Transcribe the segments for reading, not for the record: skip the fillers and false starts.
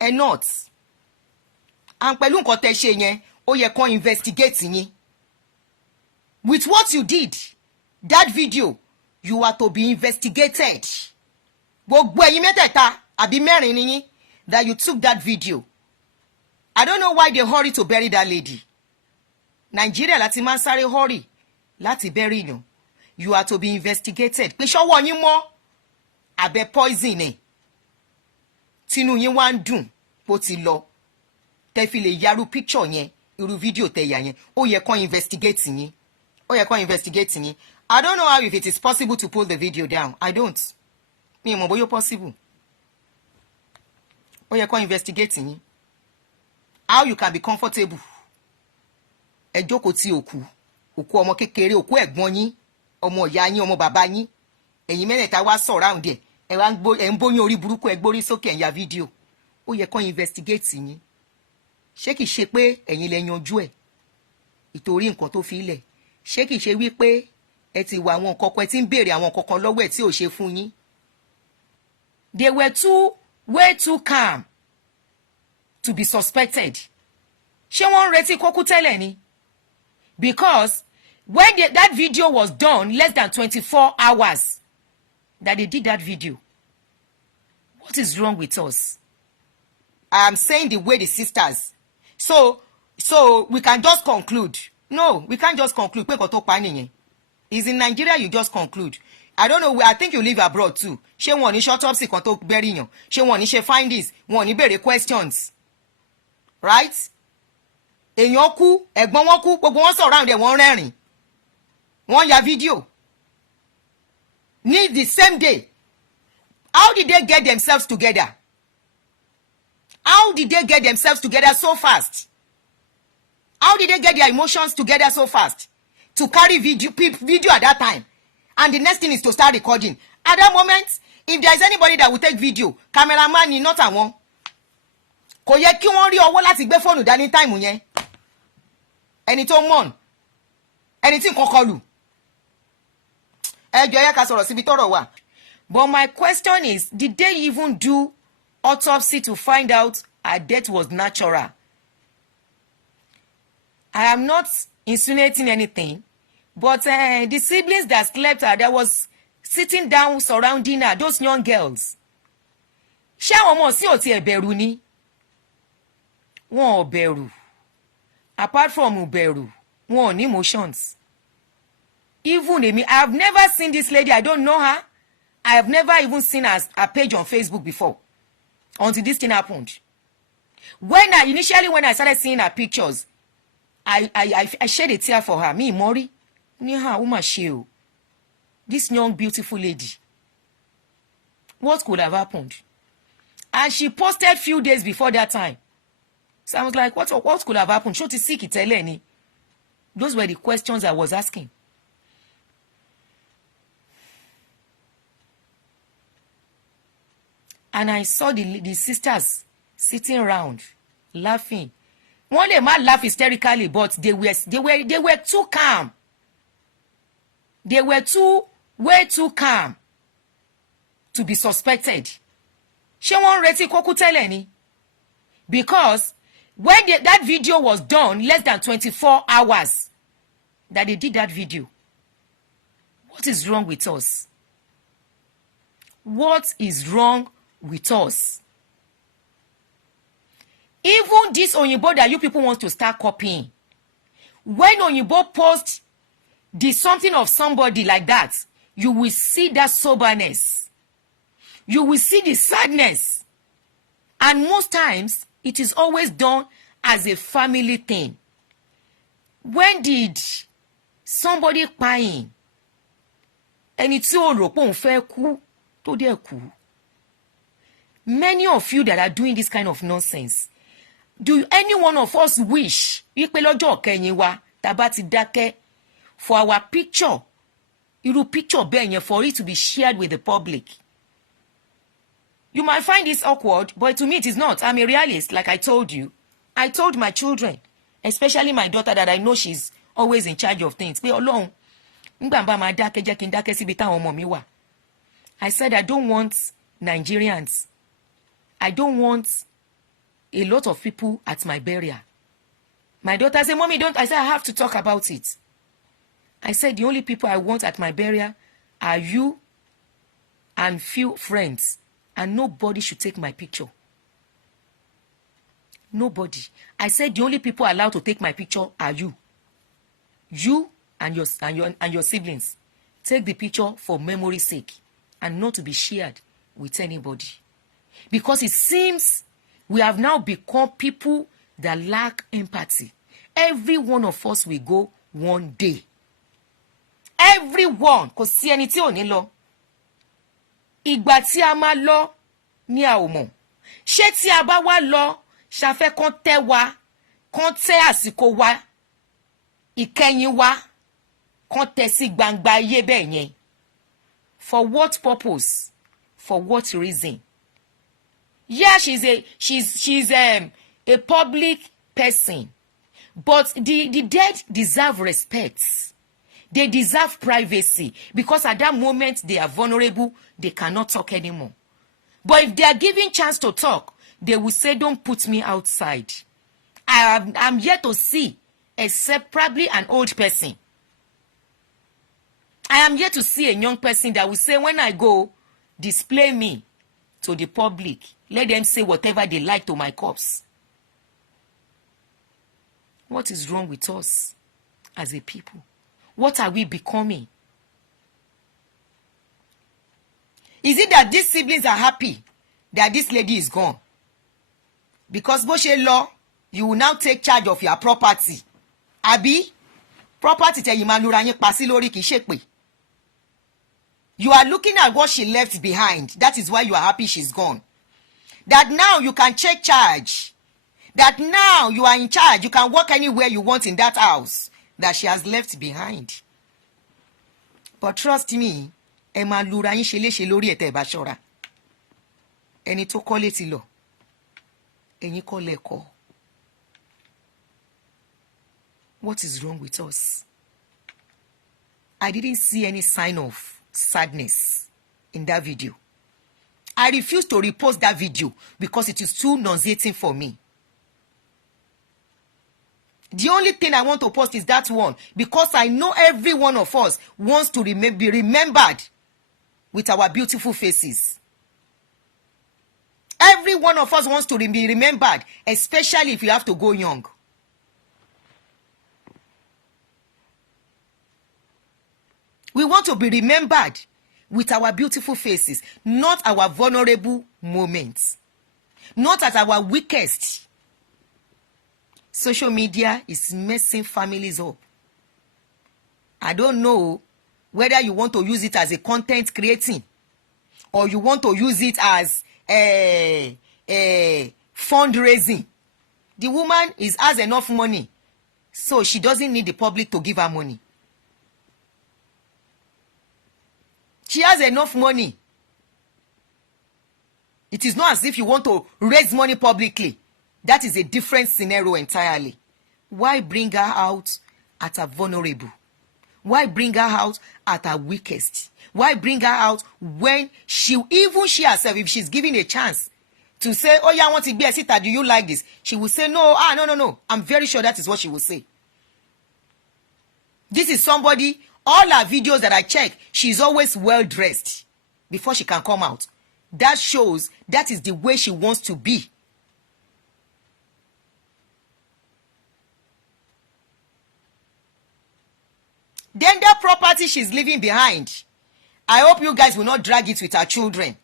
ẹ not and pẹ̀lú nǹkan tẹ́ ṣe yẹn ó yẹ kán investigate yín with what you did that video you are to be investigated gbogbo ẹ̀yin mẹ́tẹ̀ẹ̀ta àbí mẹ́rin ni yín that you took that video. I don't know why they hurry to bury that lady. Nigeria láti máa ń sáré hurry láti bury yàn. You are to be investigated. Pé ṣọ́wọ́ yín mọ́ abẹ́ poison ẹ̀. Tínú yín wá ń dùn bó ti lọ. Tẹ́ fi lè yarú picture yẹn, irú fídíò tẹ́ yà yẹn. Ó yẹ kán investigate yín. Ó yẹ kán investigate yín. I don't know how if it is possible to pull the video down. I don't. Mi mọ̀ bóyá possible. Ó yẹ kán investigate yín. How you can be comfortable. Ẹ jókòó ti òkú ọmọ kékeré, òkú ẹ̀gbọ́n yín, ọmọ ìyá yín, ọmọ bàbá yín. Ẹ̀yin mẹ́rẹ̀ẹ̀ta wá surround ẹ̀. Ẹ ń bóyún orí burúkú ẹ gbórí sókè ẹ̀ ya fídíò. Ó yẹ kán investigate yín. Ṣé kìí ṣe pé ẹ̀yin lẹ yanjú ẹ̀? Ìtorí nǹkan tó fi ilẹ̀. Ṣé kìí ṣe wípé ẹ ti wà àwọn nǹkan kan, ẹ ti ń béèrè àwọn nǹkan kan lọ́wọ́ ẹ̀ tí ò ṣe fún yín? They were way too calm to be suspected. Ṣé wọ́n ń retí kó kú tẹ́lẹ̀ ni? Because when that video was done less than 24 hours that they did that video. What is wrong with us? I am saying the way the sisters. So we can just conclude. No, we can't just conclude. Pé kò tó pa nìyẹn. Is in Nigeria you just conclude. I don't know, I think you live abroad too. Ṣé wọ́n ní short autopsy kan tó bury yàn? Ṣé wọ́n ní ṣe findings? Wọ́n ní béèrè questions. Right? Èèyàn kú, ẹ̀gbọ́n wọn kú, gbogbo wọn surround ẹ̀ wọ́n rẹ́rìn. Wọ́n ya video. Ní the same day. How did they get themselves together? How did they get themselves together so fast? How did they get their emotions together so fast? To carry video at that time. And the next thing is to start recording. At that moment, if there is anybody that will take video, cameraman ni not àwọn. Kò yẹ kí wọ́n rí ọwọ́ láti gbé fóònù dání time yẹn. Ẹni tó mọ̀n. Ẹni tí nǹkan kọlù. Ẹ jọ̀ọ́ yẹ ká sọ̀rọ̀ síbi tọ́rọ̀ wà. But my question is, did they even do autopsy to find out her death was natural? I am not insinuating anything, but the siblings that slept her, that was sitting down surrounding her, those young girls. Ṣé àwọn ọmọ sí ò tiẹ̀ bẹ̀rù ni? Wọn ò bẹ̀rù. Apart from bẹ̀rù, wọn ò ní emotions. Even I have never seen this lady. I don't know her. I have never even seen her page on Facebook before. Until this thing happened. Initially when I started seeing her pictures, I shed a tear for her. Me, Mori. This young, beautiful lady. What could have happened? And she posted few days before that time. So I was like, what could have happened? Ṣó ti sick tẹ́lẹ̀ ni? Those were the questions I was asking. And I saw the sisters sitting around, laughing. Wọ́n lè má laugh hysterically, but they were too calm. They were way too calm to be suspected. Ṣé wọ́n ń retí kó kú tẹ́lẹ̀ ni? Because when that video was done less than 24 hours that they did that video. What is wrong with us? What is wrong with us? Even this Oyinbo that you people want to start copying. When Oyinbo posts something of somebody like that, you will see that soberness. You will see the sadness. And most times, it is always done as a family thing. When did somebody crying? Ẹni tí ó rò pé òun fẹ́ kú tó dẹ̀ kú. Many of you that are doing this kind of nonsense, do any one of us wish wípé lọ́jọ́ kẹ́yìn wa tá bá ti dákẹ́ for our picture, irú picture bẹ́ẹ̀ yẹn, for it to be shared with the public? You might find this awkward, but to me it is not. I'm a realist, like I told you. I told my children, especially my daughter, that I know she's always in charge of things. Pé Ọlọ́run, nígbà bá máa dákẹ́ jẹ́ kí n dákẹ́ síbi táwọn ọmọ mi wà. I said I don't want Nigerians. I don't want a lot of people at my burial. My daughter said, Mommy, don't. I said, I have to talk about it. I said, the only people I want at my burial are you and few friends. And nobody should take my picture. Nobody. I said, the only people allowed to take my picture are you. You and your siblings. Take the picture for memory's sake and not to be shared with anybody. Because it seems we have now become people that lack empathy. Every one of us will go one day. Everyone, kò sí ẹni tí ò ní lọ. Ìgbà tí a máa lọ ni a ò mọ̀. Ṣé tí a bá wá lọ, ṣàfẹ́ kán tẹ́ wa, kán tẹ́ àsìkò wa, ìkẹyìn wa, kán tẹ́ sí gbangba ayé bẹ́ẹ̀ yẹn. For what purpose? For what reason? Yeah, she's a public person, but the dead deserve respect. They deserve privacy because at that moment they are vulnerable. They cannot talk anymore. But if they are given chance to talk, they will say, "Don't put me outside." I'm yet to see, except probably an old person. I am yet to see a young person that will say, "When I go, display me to the public. Let them say whatever they like to my corpse." What is wrong with us as a people? What are we becoming? Is it that these siblings are happy that this lady is gone? Because bó ṣe lọ, you will now take charge of your property. Àbí? Property tẹ̀yin máa lura yín pa sí lórí kìí ṣe pé. You are looking at what she left behind. That is why you are happy she's gone. That now you can take charge. That now you are in charge. You can walk anywhere you want in that house that she has left behind. But trust me, ẹ máa lura yín ṣe léṣe lórí ẹ̀tẹ̀ bá ṣọ́ra. Ẹni tó kọ́lé ti lọ. Ẹ̀yin kọ́ lẹ́kọ̀ọ́. What is wrong with us? I didn't see any sign of sadness in that video. I refuse to repost that video because it is too nauseating for me. The only thing I want to post is that one because I know every one of us wants to be remembered with our beautiful faces. Every one of us wants to be remembered, especially if you have to go young. We want to be remembered with our beautiful faces, not our vulnerable moments, not at our weakest. Social media is messing families up. I don't know whether you want to use it as a content creating or you want to use it as fundraising. The woman has enough money, so she doesn't need the public to give her money. She has enough money. It is not as if you want to raise money publicly. That is a different scenario entirely. Why bring her out at her vulnerable? Why bring her out at her weakest? Why bring her out when she herself, if she's given a chance to say, "Oh yeah, I want to be a sitter, do you like this?" She will say, no. I'm very sure that is what she will say. This is somebody, all her videos that I check, she's always well dressed before she can come out. That shows that is the way she wants to be. Then that property she's leaving behind, I hope you guys will not drag it with her children.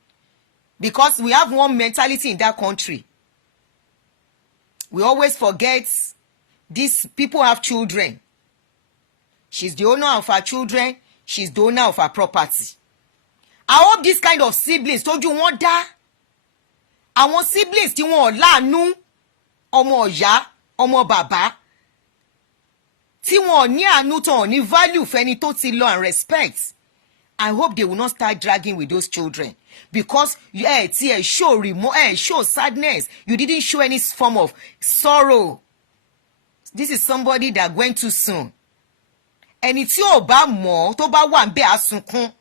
Because we have one mentality in that country. We always forget these people have children. She's the owner of her children. She's the owner of her property. I hope this kind of siblings told you wọ́n dá. Àwọn siblings tí wọ́n láàánú, ọmọ ìyá, ọmọ bàbá, tí wọ́n ní àánú tó ní value fẹ́ni tó ti lọ and respect. I hope they will not start dragging with those children because show sadness. You didn't show any form of sorrow. This is somebody that went too soon. Ẹni tí ò bá mọ̀ tó bá wà ńbẹ̀ á sunkún.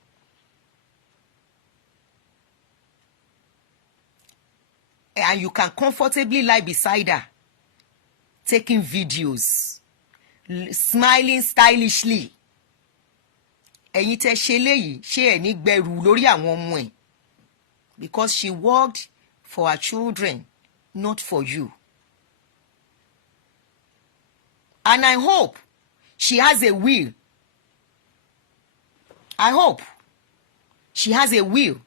and you can comfortably lie beside her, taking videos, smiling stylishly. Ẹ̀yin tẹ́ ṣe léyìí, ṣé ẹ ní gbẹ̀rù lórí àwọn ọmọ ẹ̀? Because she worked for her children, not for you. And I hope she has a will. I hope she has a will.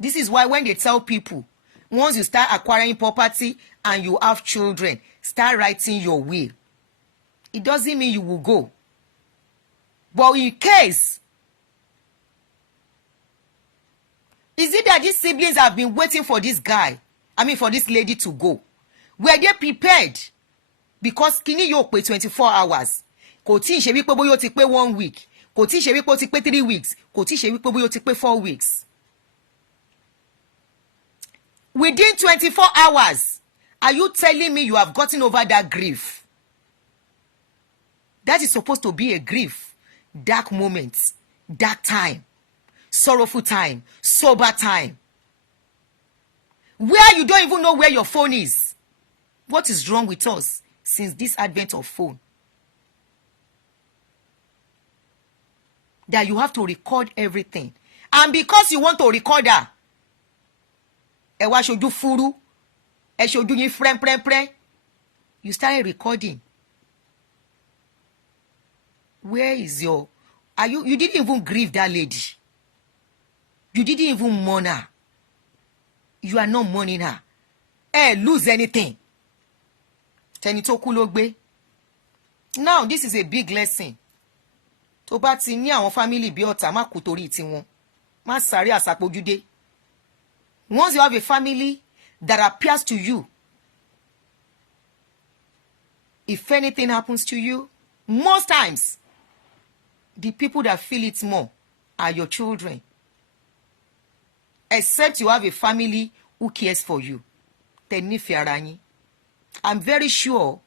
This is why when they tell people, once you start acquiring property and you have children, start writing your will. It doesn't mean you will go. But in case, is it that these siblings have been waiting for this guy, for this lady to go? Were they prepared? Because kini yóò pé 24 hours. Kò tí ì ṣe wípé bóyá ó ti pé 1 week. Kò tí ì ṣe wípé ó ti pé 3 weeks. Kò tí ì ṣe wípé bóyá ó ti pé 4 weeks. Within 24 hours, are you telling me you have gotten over that grief? That is supposed to be a grief. Dark moments, dark time, sorrowful time, sober time. Where you don't even know where your phone is. What is wrong with us since this advent of phone? That you have to record everything. And because you want to record her, ẹ wá ṣojú fúrú, ẹ ṣojú yín frẹ́n. You started recording. Where is your... You didn't even grieve that lady. You didn't even mourn her. You are not mourning her. Lose anything. Tẹni tó kú ló gbé. Now, this is a big lesson. Tó bá ti ní àwọn family bí ọ̀tá, má kú torí tiwọn. Má sáré àsápojúdé. Once you have a family that appears to you, if anything happens to you, most times, the people that feel it more are your children. Except you have a family who cares for you. Tẹ́ nífẹ̀ẹ́ ara yín. I'm very sure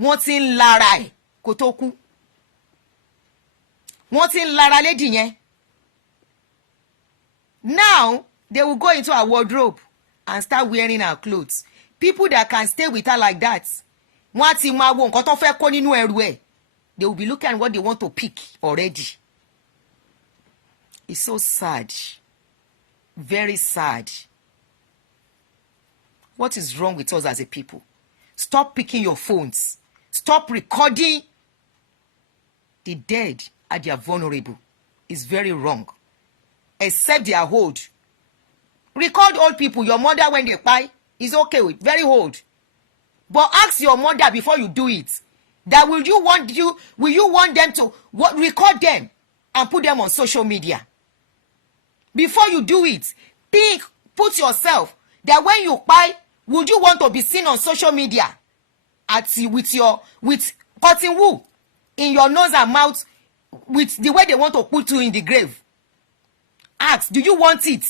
wọ́n ti ń lára ẹ̀ kó tó kú. Wọ́n ti ń lára lady yẹn. Now, they will go into her wardrobe and start wearing her clothes. People that can stay with her like that, wọ́n ti máa wo nǹkan tó fẹ́ kó nínú ẹrù ẹ̀. They will be looking at what they want to pick already. It's so sad. Very sad. What is wrong with us as a people? Stop picking your phones. Stop recording the dead and they are vulnerable. It's very wrong. Except they are old. Record old people. Your mother when they cry is okay with very old. But ask your mother before you do it. That will you want them to record them and put them on social media? Before you do it, put yourself that when you cry, would you want to be seen on social media with cotton wool in your nose and mouth, with the way they want to put you in the grave? Ask, do you want it?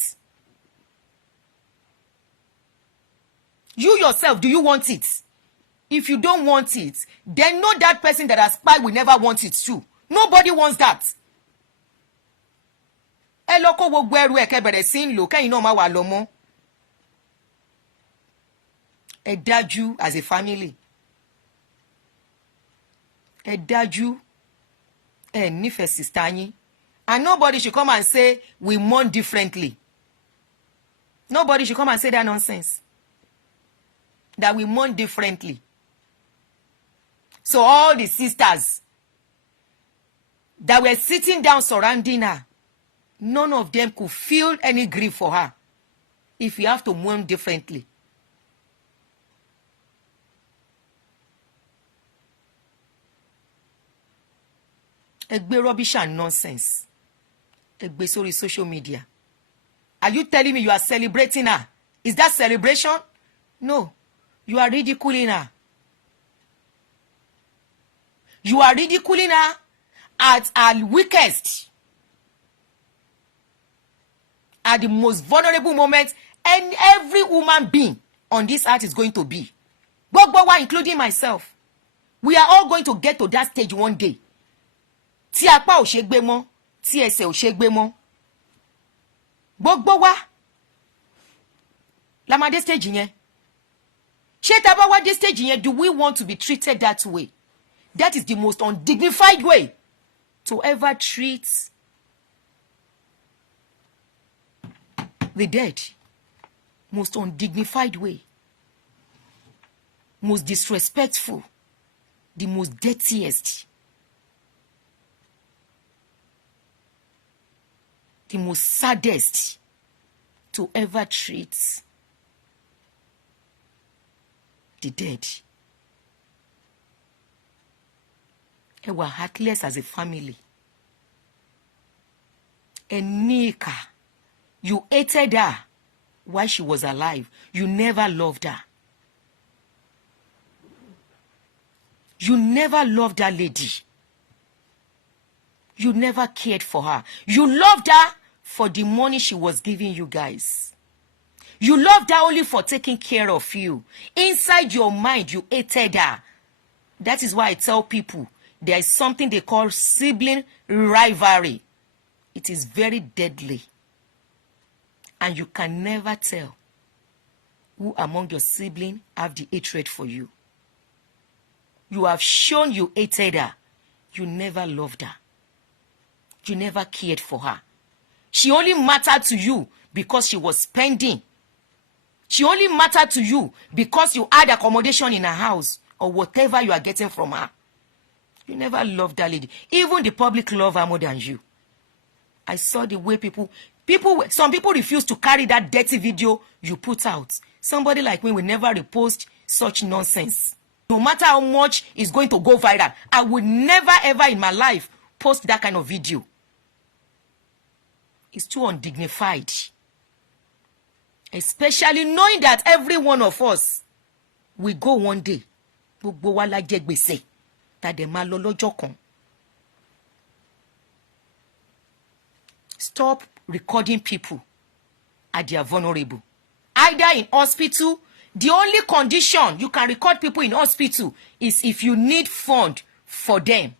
You yourself, do you want it? If you don't want it, then know that person that has spied will never want it too. Nobody wants that. Ẹ lọ kó gbogbo ẹrù ẹ kẹ́ bẹ̀rẹ̀ sí ń lò kẹ́yìn náà má wà lọ mọ́. Ẹ dájú as a family. Ẹ dájú ẹ nífẹ̀ẹ́ sister yín. And nobody should come and say we mourn differently. Nobody should come and say that nonsense. That we mourn differently. So all the sisters that were sitting down surrounding her, none of them could feel any grief for her. If you have to mourn differently. Egbe rubbish and nonsense. Egbe sórí social media. Are you telling me you are celebrating her? Is that celebration? No. You are ridiculing her. You are ridiculing her at her weakest. At the most vulnerable moment and every human being on this earth is going to be. Gbogbo wa, including myself. We are all going to get to that stage one day. Tí apá ò ṣe gbé mọ́, tí ẹsẹ̀ ò ṣe gbé mọ́. Gbogbo wa. Lama de stage yẹn. Ṣé tá bá wá dé stage yẹn, do we want to be treated that way? That is the most undignified way to ever treat the dead. Most undignified way. Most disrespectful. The most dirtiest. The most saddest to ever treat the dead. They were heartless as a family. And Nika, you hated her while she was alive. You never loved her. You never loved that lady. You never cared for her. You loved her for the money she was giving you guys. You loved her only for taking care of you. Inside your mind, you hated her. That is why I tell people, there is something they call sibling rivalry. It is very deadly. And you can never tell who among your siblings have the hatred for you. You have shown you hated her. You never loved her. You never cared for her. She only mattered to you because she was spending. She only mattered to you because you had accommodation in her house or whatever you are getting from her. You never loved that lady. Even the public love her more than you. I saw the way some people refuse to carry that dirty video you put out. Somebody like me will never repost such nonsense. No matter how much is going to go viral, I would never ever in my life post that kind of video. It's too undignified. Especially knowing that every one of us will go one day. Gbogbo wa la jẹ gbèsè. Tàdé máa lọ lọ́jọ́ kan. Stop recording people at their vulnerable. Either in hospital, the only condition you can record people in hospital is if you need fund for them.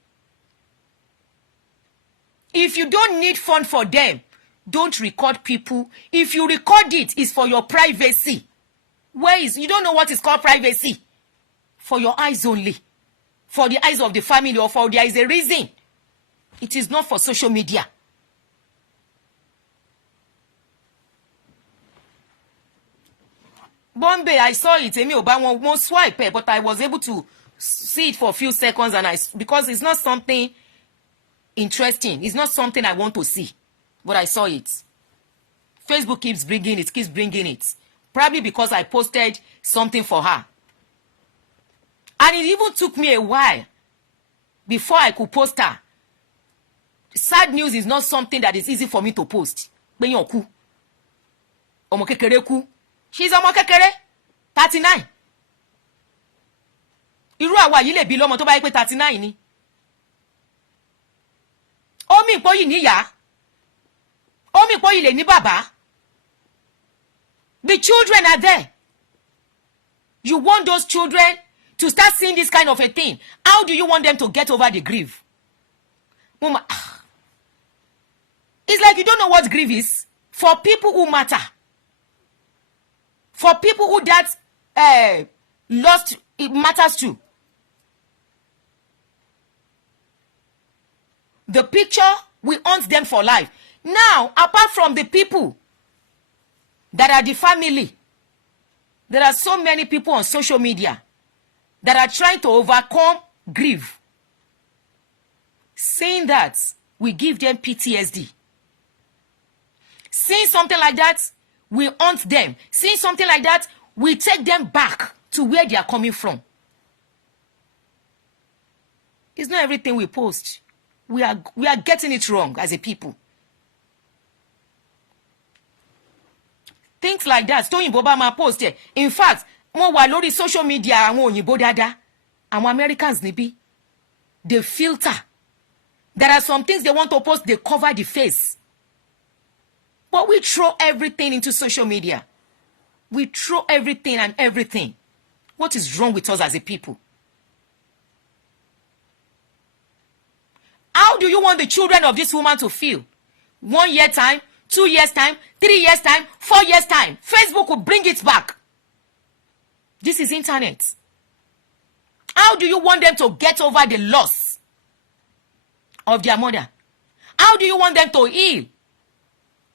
If you don't need fund for them, don't record people. If you record it, it's for your privacy. You don't know what is called privacy? For your eyes only. For the eyes of the family, or for there is a reason. It is not for social media. Bombay, I saw it. Emi Oba won't swipe, but I was able to see it for a few seconds, because it's not something interesting. It's not something I want to see, but I saw it. Facebook keeps bringing it. Probably because I posted something for her. And it even took me a while before I could post her. Sad news is not something that is easy for me to post. Benyoku. Ọmọ kékeré kú. She's ọmọ kékeré. 39. Irú àwa yìí lè bí lọ́mọ tó bá yẹ pé 39 ni. Omi ìpò yìí níyà. Omi ìpò yìí lè ní bàbá. The children are there. You want those children to start seeing this kind of a thing. How do you want them to get over the grief? Mama, it's like you don't know what grief is. For people who matter. For people who that lost, it matters to. The picture, we haunt them for life. Now, apart from the people that are the family, there are so many people on social media that are trying to overcome grief. Saying that, we give them PTSD. Seeing something like that, we haunt them. Seeing something like that, we take them back to where they are coming from. It's not everything we post. We are getting it wrong as a people. Things like that. Tóyìnbó bá máa post it. In fact, mo wà lórí social media àwọn òyìnbó dáadáa. Àwọn Americans níbí. They filter. There are some things they want to post, they cover the face. But we throw everything into social media. We throw everything and everything. What is wrong with us as a people? How do you want the children of this woman to feel? 1 year time, 2 years time, 3 years time, 4 years time. Facebook will bring it back. This is internet. How do you want them to get over the loss of their mother? How do you want them to heal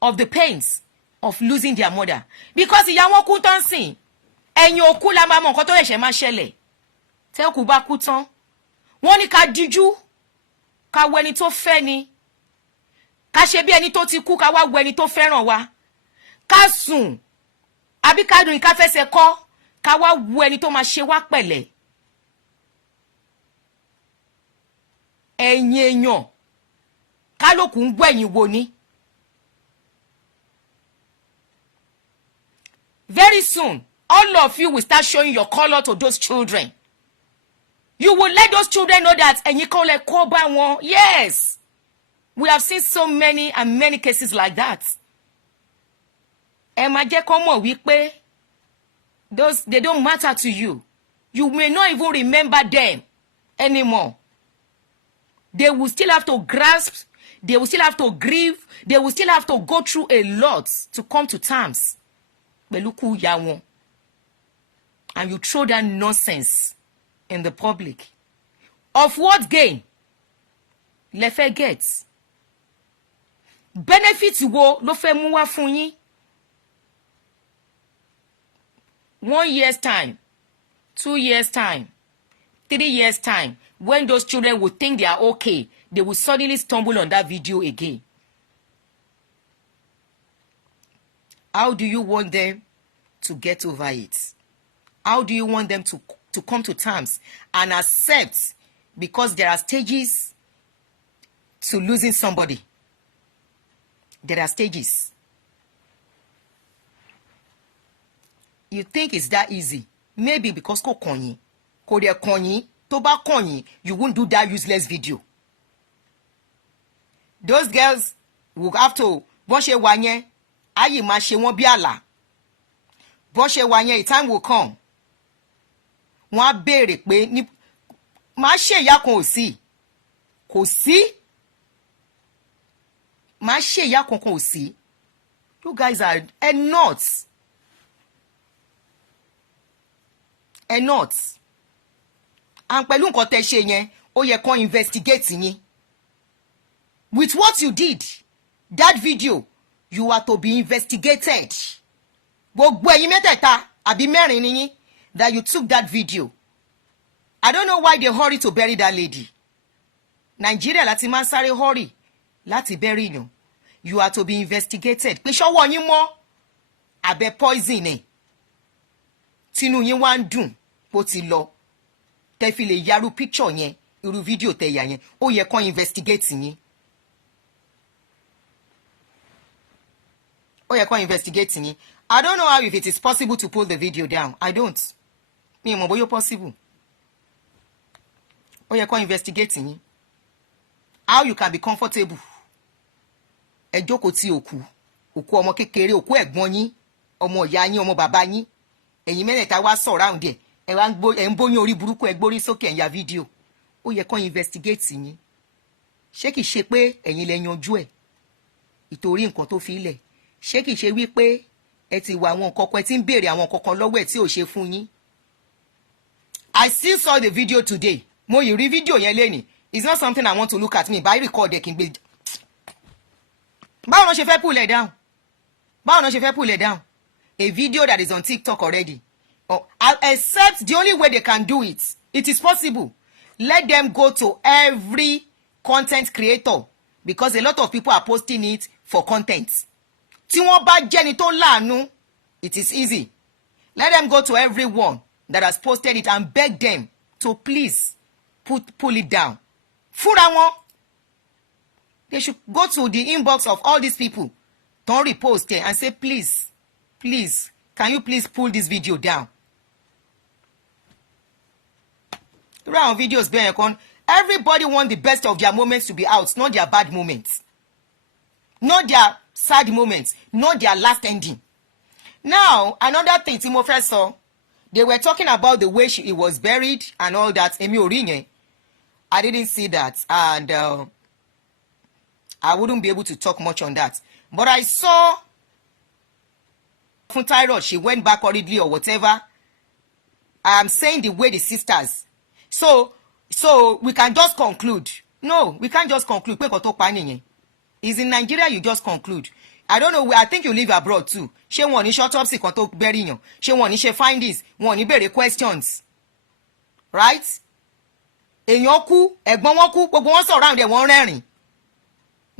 of the pains of losing their mother? Because ìyá wọn kú tán sìn, ẹ̀yin òkú la máa mọ nǹkan tó ṣẹ̀ṣẹ̀ máa ṣẹlẹ̀. Tẹ́ kú bá kú tán, wọ́n ní ká díjú, ká wo ẹni tó fẹ́ ni, ká ṣe bí ẹni tó ti kú, ká wá wo ẹni tó fẹ́ràn wa, ká sùn, àbí ká dùn ká fẹsẹ̀ kọ́, ká wá wo ẹni tó máa ṣe wá pẹ̀lẹ́. Ẹ̀yin èèyàn, kálòkù ń gbẹ̀yìn wo ni. Very soon, all of you will start showing your color to those children. You will let those children know that ẹ̀yin kọ́ lẹ kó bá wọn. Yes, we have seen so many and many cases like that. Ẹ máa jẹ́ kó mọ̀ wípé those, they don't matter to you. You may not even remember them anymore. They will still have to grasp, they will still have to grieve, they will still have to go through a lot to come to terms. Pẹ̀lú kú ìyá wọn. And you throw that nonsense in the public. Of what gain? Lẹ fẹ́ get. Benefit wo ló fẹ́ mú wá fún yín? 1 year's time, 2 years' time, 3 years' time, when those children will think they are okay, they will suddenly stumble on that video again. How do you want them to get over it? How do you want them to come to terms and accept, because there are stages to losing somebody. There are stages. You think it's that easy? Maybe because kò kàn yín. Kò dẹ̀ kàn yín, tó bá kàn yín, you won't do that useless video. Those girls will have to, bọ́n ṣe wà yẹn, ayé máa ṣe wọ́n bí àlà. Bọ́n ṣe wà yẹn, a time will come. Wọ́n á béèrè pé ní máa ṣe ìyá kan ò sí. Kò sí. Máa ṣe ìyá kankan ò sí. You guys are nuts. Nuts. And pẹ̀lú nǹkan tẹ́ ṣe yẹn, ó yẹ kán investigate yín. With what you did, that video, you are to be investigated. Gbogbo ẹ̀yin mẹ́tẹ̀ẹ̀ta àbí mẹ́rin ni yín that you took that video. I don't know why they hurry to bury that lady. Nigeria láti máa sáré hurry láti bury yàn. You are to be investigated. Pé ṣọ́wọ́ yín mọ́ abẹ́ poison ẹ̀. Tínú yín wá ń dùn bó ti lọ. Tẹ́ fi lè yaru picture yẹn, irú video tẹ́ yà yẹn, ó yẹ kán investigate yín. Ó yẹ kán investigate yín. I don't know how if it is possible to pull the video down. I don't. Mi mọ̀ bóyá possible. Ó yẹ kán investigate yín. How you can be comfortable. Ẹ jókòó ti òkú ọmọ kékeré, òkú ẹ̀gbọ́n yín, ọmọ ìyá yín, ọmọ bàbá yín. Ẹ̀yin mẹ́rẹ̀ẹ̀ta wá surround ẹ̀. Ẹ ń bóyún orí burúkú, ẹ gbórí sókè ẹ̀ ń ya fídíò. Ó yẹ kán investigate yín. Ṣé kìí ṣe pé ẹ̀yin lẹ yanjú ẹ̀ ìtorí nǹkan tó fi ilẹ̀? Ṣé kìí ṣe wípé ẹ ti wà àwọn nǹkan kan, ẹ ti ń béèrè àwọn nǹkan kan lọ́wọ́ ẹ̀ tí ò ṣe fún yín? I still saw the video today. Mo yìí rí fídíò yẹn lénìí. It's not something I want to look at me. By record ẹ̀ kí n gbé. Báwo ló ṣe fẹ́ pull it down? Báwo ló ṣe fẹ́ pull it down? A video that is on TikTok already. Except the only way they can do it, it is possible. Let them go to every content creator, because a lot of people are posting it for content. Tí wọ́n bá jẹ́ni tó láàánú, it is easy. Let them go to everyone that has posted it and beg them to please pull it down. Fúnra wọn. They should go to the inbox of all these people. Don't repost it and say, please, can you please pull this video down? Around videos being on, everybody want the best of their moments to be out, not their bad moments. Not their sad moments, not their last ending. Now, another thing, tí mo fẹ́ sọ, they were talking about the way he was buried and all that. Èmi ò rí yẹn. I didn't see that, and I wouldn't be able to talk much on that. But I saw from thyroid, she went back hurriedly or whatever. I'm saying the way the sisters. So we can just conclude. No, we can't just conclude. Is in Nigeria, you just conclude. I don't know. I think you live abroad too. She won ní short autopsy kan tó bury yan. She won ní ṣe findings. Wọ́n ní béèrè questions. Right? Èèyàn kú, ẹ̀gbọ́n wọn kú, gbogbo wọn surround ẹ̀ wọ́n rẹ́rìn.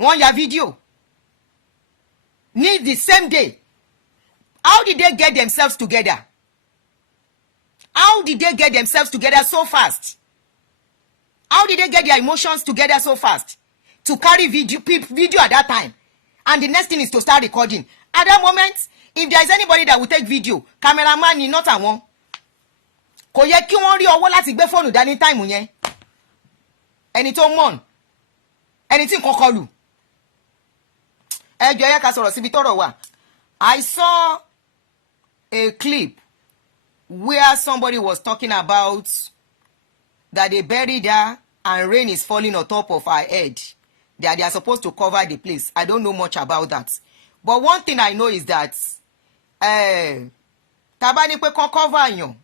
Wọ́n ya video. Need the same day. How did they get themselves together? How did they get themselves together so fast? How did they get their emotions together so fast? To carry video at that time. And the next thing is to start recording. At that moment, if there is anybody that will take video, cameraman ni not àwọn. Kò yẹ kí wọ́n rí ọwọ́ láti gbé fóònù dání time yẹn. Ẹni tó mọ̀n. Ẹni tí nǹkan kọlù. Ẹ jọ̀ọ́ yẹ ká sọ̀rọ̀ síbi tọ́rọ̀ wà. I saw a clip where somebody was talking about that they buried her and rain is falling on top of her head. That they are supposed to cover the place. I don't know much about that. But one thing I know is that tabani pe kon cover yan,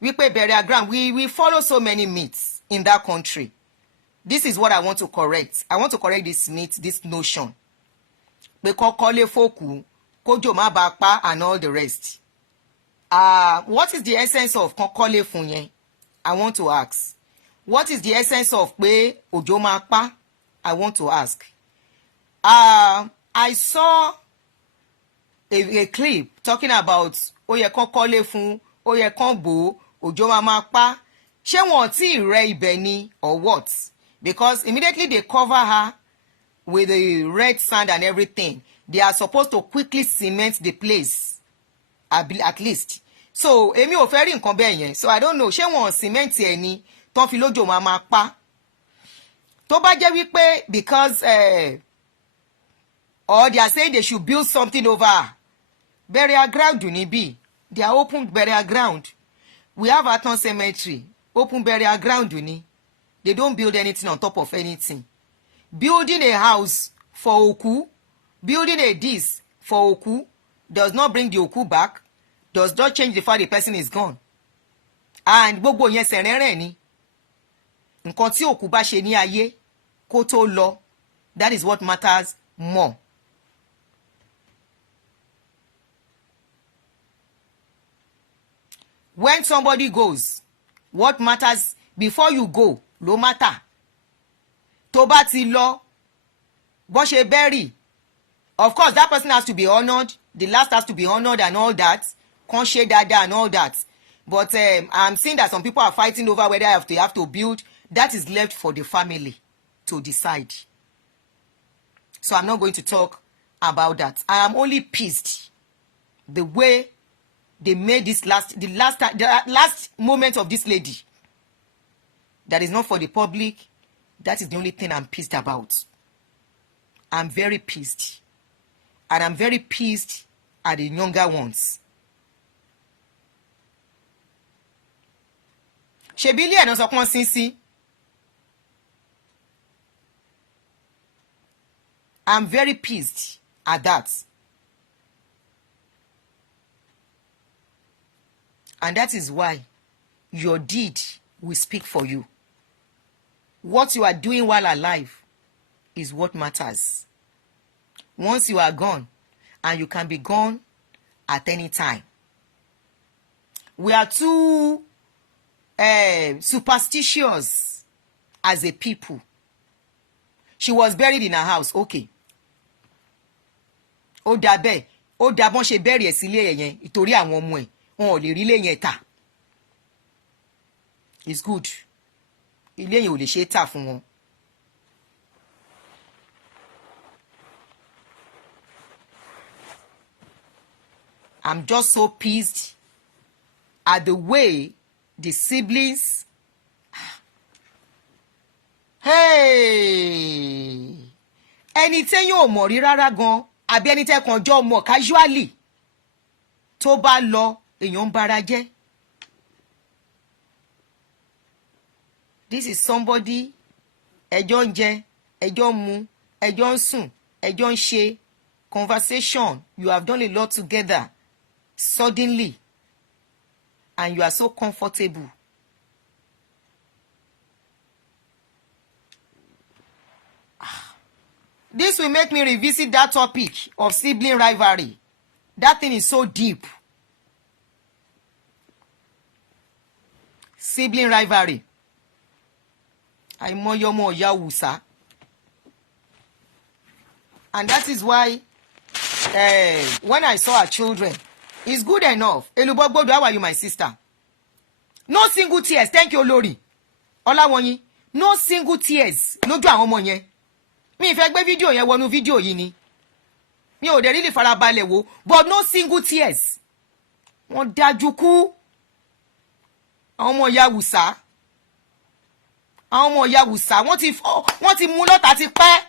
we pe burial ground. We follow so many myths in that country. This is what I want to correct. I want to correct this myth, this notion. Pe kon kole foku, kojo ma ba pa and all the rest. What is the essence of kon kole fun yen? I want to ask. What is the essence of pe ojo ma pa? I want to ask. I saw a clip talking about oye kan kọ́lé fún, oye kan bò, òjò máa pa. Ṣé wọ́n ti rẹ́ ibẹ̀ ni or what? Because immediately they cover her with the red sand and everything. They are supposed to quickly cement the place at least. So èmi ò fẹ́ rí nǹkan bẹ́ẹ̀ yẹn. So I don't know. Ṣé wọ́n cement ẹ̀ ni tán fi lójò máa pa? Tó bá jẹ́ wípé because or they are saying they should build something over burial ground níbí. They are open burial ground. We have Aton Cemetery, open burial ground ni. They don't build anything on top of anything. Building a house for Oku, building a this for Oku does not bring the Oku back, does not change the fact the person is gone. And gbogbo yẹn sẹ̀rẹ̀rẹ̀ ni. Nǹkan tí òkú bá ṣe ní ayé kó tó lọ, that is what matters more. When somebody goes, what matters before you go ló matter. Tó bá ti lọ, bó ṣe bury. Of course, that person has to be honored. The last has to be honored and all that. Kàn ṣe dáadáa and all that. But I'm seeing that some people are fighting over whether they have to build. That is left for the family to decide. So I'm not going to talk about that. I am only pissed the way they made this the last moment of this lady. That is not for the public. That is the only thing I'm pissed about. I'm very pissed. And I'm very pissed at the younger ones. Ṣebili ẹ̀ náà sọ pọ́n sínsín. I'm very pissed at that. And that is why your deed will speak for you. What you are doing while alive is what matters. Once you are gone, and you can be gone at any time. We are too superstitious as a people. She was buried in her house. Okay. Ó dà bẹ́ẹ̀, ó dà bọ́n ṣe bury ẹ̀ sílé ẹ̀ yẹn ìtorí àwọn ọmọ ẹ̀ wọn ò lè rí ilé yẹn tà. It's good. Ilé yẹn ò lè ṣe é tà fún wọn. I'm just so pissed at the way the siblings. Hey! Ẹni tẹ́yìn ò mọ̀ rí rárá gan, àbí ẹni tẹ́ kàn jọ mọ̀ casually. Tó bá lọ, èèyàn ń bara jẹ́. This is somebody ẹjọ́ ń jẹ, ẹjọ́ ń mu, ẹjọ́ ń sùn, ẹjọ́ ń ṣe. conversation, you have done a lot together suddenly, and you are so comfortable. This will make me revisit that topic of sibling rivalry. That thing is so deep. Sibling rivalry. Àìmọye ìyá Hausa. And that is why when I saw her children, it's good enough. Elubogbodo, how are you, my sister? No single tears. Thank you, Olori. Olawonyin. No single tears. Lójú àwọn ọmọ yẹn. Mi fẹ́ gbé fídíò yẹn wọnú fídíò yìí ni. Mi ò dẹ̀ really farabalẹ̀ wò, but no single tears. Wọ́n dájú kú. Àwọn ọmọ ìyá Hausa. Àwọn ọmọ ìyá Hausa wọ́n ti mú lọ́tà ti pẹ́.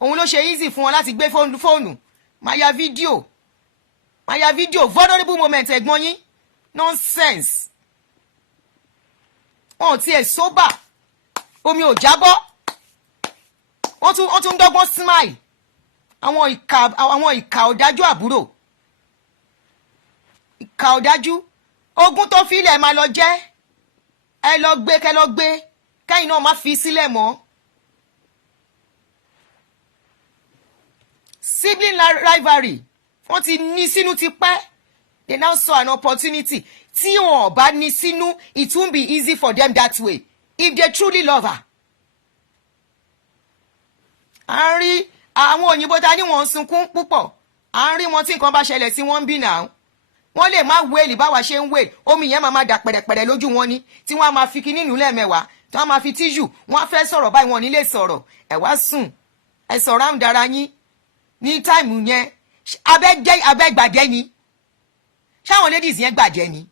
Òun ló ṣe easy fún wọn láti gbé fóònù. Máa ya fídíò vulnerable moment ẹ̀gbọ́n yín. Nonsense. Wọ́n ti ẹ̀ sober. Omi ò jábọ́. Wọ́n tún dọ́gbọ́n smile. Àwọn ìkà ọ̀dájú àbúrò. Ìkà ọ̀dájú. Ogún tó fi ilẹ̀ máa lọ jẹ́. Ẹ lọ gbé kẹ́yìn náà má fi sílẹ̀ mọ́. Sibling rivalry. Wọ́n ti ní sínú ti pẹ́. They now saw an opportunity. Tí wọn bá ní sínú, it won't be easy for them that way. If they truly love her. À ń rí àwọn òyìnbó ta ní wọ́n sunkún púpọ̀. À ń rí wọn tí nǹkan bá ṣẹlẹ̀ sí wọn bí náà. Wọ́n lè má wéèlì báwa ṣe ń wéèlì. Omi yẹn máa dà pẹ̀rẹ̀pẹ̀rẹ̀ lójú wọn ni. Tí wọ́n á máa fi kíní nù lẹ́ẹ̀mẹ́wàá. Tí wọ́n á máa fi tíṣù. Wọ́n á fẹ́ sọ̀rọ̀ báyìí wọn ò ní lè sọ̀rọ̀. Ẹ wá sùn. Ẹ sọ̀rọ̀ àmì dára yín. Ní táìmù yẹn. Abẹ́ gbàjẹ́ ni. Ṣáwọn ladies yẹn gbàjẹ́ ni.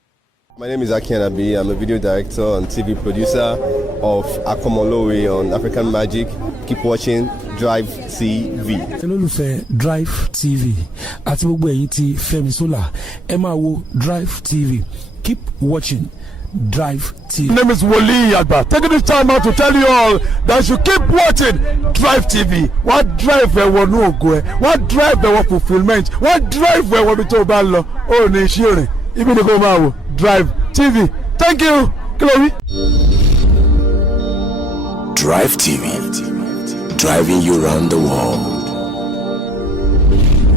My name is Cked. I'm a video director and TV producer of Akomolowe on African Magic. Keep watching Drivetv. Olólùfẹ́ Drivetv àti gbogbo ẹ̀yin tí Fẹ́mi Sola ẹ máa wo Drivetv. Keep watching Drivetv. My name is Wole Agba. Taking this time out to tell you all that you keep watching Drivetv. What drive ẹ̀wọ̀ ní ògo ẹ̀? What drive ẹ̀wọ̀ fulfilment? What drive ẹ̀wọ̀ bí tó o bá lọ? Ó ní iṣẹ́ rìn. Ibi ni kò máa wò. Drivetv. Thank you. Chloe. Drivetv. Driving you around the world.